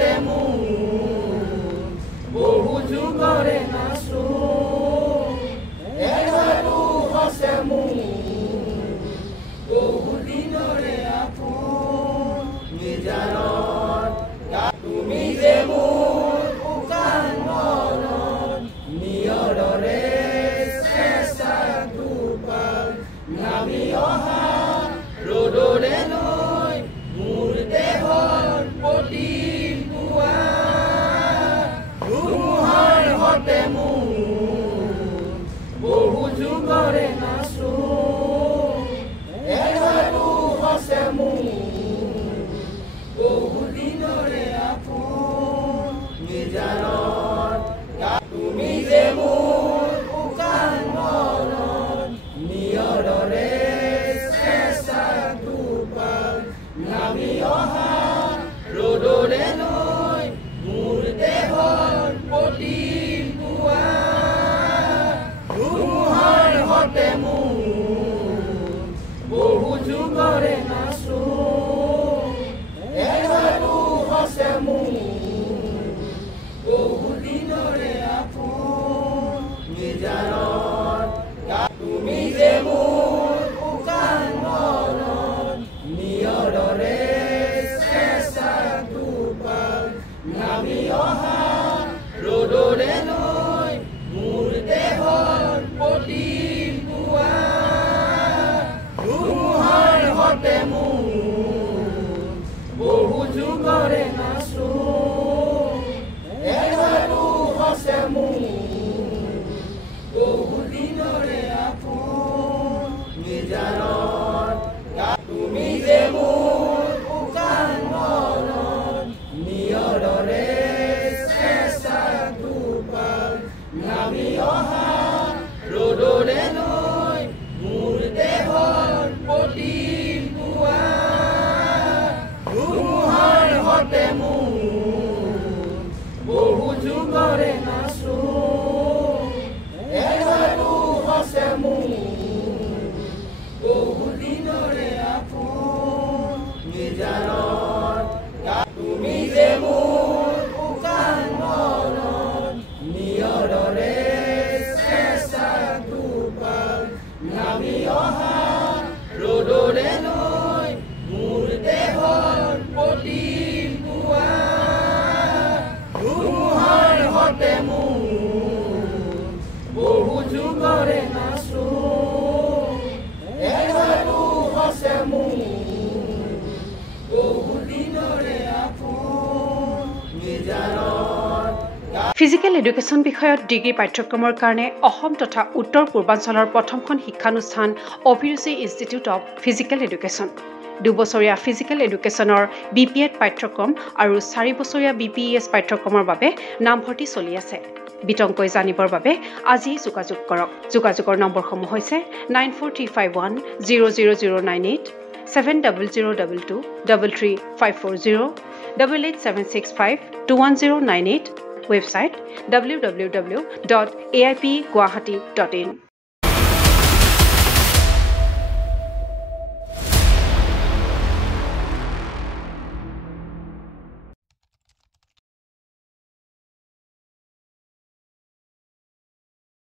হতে মোৰ বহু যুগৰে নাচো এবাৰো হছে মোৰ বহু দিনৰে আপোন নিজানত তুমি যে মোৰ উকান মনত নিয়ৰৰে চেষ্টা দুপাল নামি অহা ৰ'দৰে নৈ মোৰ দেহৰ প্ৰতি পুৱা ধুমুহাৰ হতে মোৰ বহু যুগৰে নাচো এবাৰো হছে মোৰ বহু দিনৰে আপোন নিজানত তুমি যে মোৰ উকান মনত নিয়ৰৰে চেষ্টা দুপাল নামি অহা ৰ'দৰে নৈ মোৰ দেহৰ প্ৰতি পুৱা ধুমুহাৰ হতে মোৰ বহু যুগৰে নাচো এবাৰো হছে মোৰ বহু দিনৰে আপোন নিজানত তুমি যে মোৰ উকান মনত নিয়ৰৰে চেষ্টা দুপাল নামি অহা ৰ'দৰে নৈ মোৰ দেহৰ প্ৰতি পুৱা ধুমুহাৰ হতে মোৰ বহু যুগৰে নাচো এবাৰো হছে মোৰ বহু দিনৰে আপোন নিজানত তুমি যে মোৰ উকান মনত নিয়ৰৰে চেষ্টা দুপাল নামি অহা ৰ'দৰে নৈ মোৰ দেহৰ প্ৰতি পুৱা ধুমুহাৰ হতে মোৰ বহু যুগৰে নাচো এবাৰো হছে মোৰ বহু দিনৰে আপোন নিজানত তুমি যে মোৰ উকান মনত নিয়ৰৰে চেষ্টা দুপাল নামি অহা ৰ'দৰে নৈ মোৰ দেহৰ প্ৰতি পুৱা ধুমুহাৰ হতে মোৰ বহু যুগৰে নাচো এবাৰো হছে মোৰ বহু দিনৰে আপোন নিজানত ফিজিকেল এডুকেশ্যন বিষয়ত ডিগ্ৰী পাঠ্যক্ৰমৰ কাৰণে অসম তথা উত্তৰ পূৰ্বাঞ্চলৰ প্ৰথমখন শিক্ষানুষ্ঠান অভিৰুচি ইনষ্টিটিউট অৱ ফিজিকেল এডুকেশ্যন 2 বছৰীয়া ফিজিকেল এডুকেশ্যনৰ BPEd পাঠ্যক্ৰম আৰু 4 বছৰীয়া BPES পাঠ্যক্ৰমৰ বাবে নামভৰ্তি চলি আছে বিতংকৈ জানিবৰ বাবে আজি যোগাযোগ কৰক যোগাযোগৰ নম্বৰসমূহ হৈছে 9435100098 7002233540 88765210988 website www.aipguwahati.in